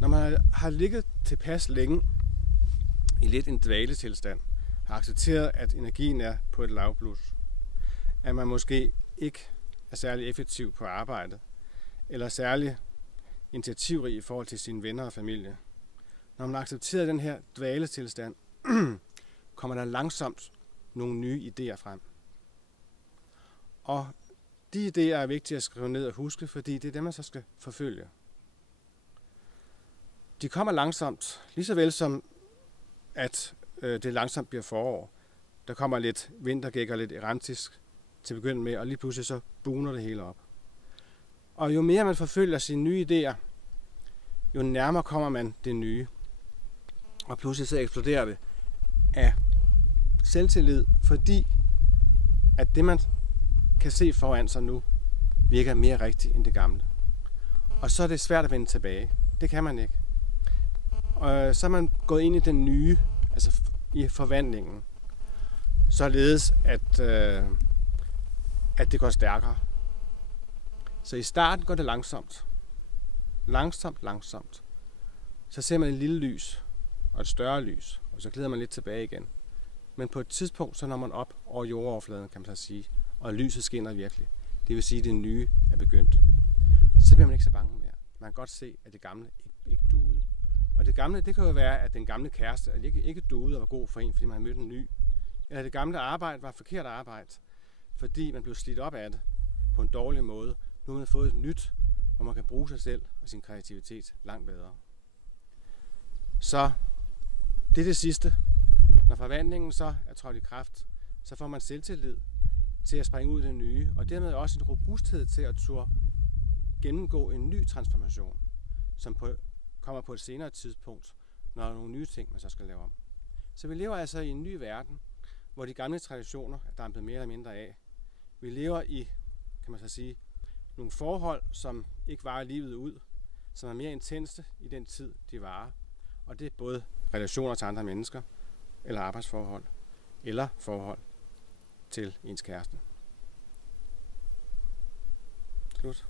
Når man har ligget tilpas længe i lidt en dvaletilstand, har accepteret, at energien er på et lavblus, at man måske ikke er særlig effektiv på arbejde, eller særlig initiativrig i forhold til sine venner og familie. Når man har accepteret den her dvaletilstand, kommer der langsomt nogle nye idéer frem. Og de idéer er vigtige at skrive ned og huske, fordi det er dem, man så skal forfølge. De kommer langsomt, lige så vel som at det langsomt bliver forår. Der kommer lidt vintergæk og lidt erantisk til at begynde med, og lige pludselig så buner det hele op. Og jo mere man forfølger sine nye idéer, jo nærmere kommer man det nye. Og pludselig så eksploderer det af selvtillid, fordi at det man kan se foran sig nu, virker mere rigtigt end det gamle. Og så er det svært at vende tilbage. Det kan man ikke. Og så er man gået ind i den nye, altså i forvandlingen, således at det går stærkere. Så i starten går det langsomt. Langsomt. Så ser man et lille lys og et større lys, og så glider man lidt tilbage igen. Men på et tidspunkt, så når man op over jordoverfladen, kan man så sige, og lyset skinner virkelig. Det vil sige, at det nye er begyndt. Så bliver man ikke så bange mere. Man kan godt se, at det gamle ikke duede. Og det gamle, det kan jo være, at den gamle kæreste ikke duede og var god for en, fordi man har mødt en ny. Eller det gamle arbejde var forkert arbejde, fordi man blev slidt op af det på en dårlig måde. Nu har man fået et nyt, hvor man kan bruge sig selv og sin kreativitet langt bedre. Så det er det sidste. Når forvandlingen så er trådt i kraft, så får man selvtillid til at springe ud i det nye, og dermed også en robusthed til at turde gennemgå en ny transformation, som kommer på et senere tidspunkt, når der er nogle nye ting, man så skal lave om. Så vi lever altså i en ny verden, hvor de gamle traditioner er dampet mere eller mindre af. Vi lever i, kan man så sige, nogle forhold, som ikke varer livet ud, som er mere intense i den tid, de varer. Og det er både relationer til andre mennesker, eller arbejdsforhold, eller forhold til ens kæreste. Slut.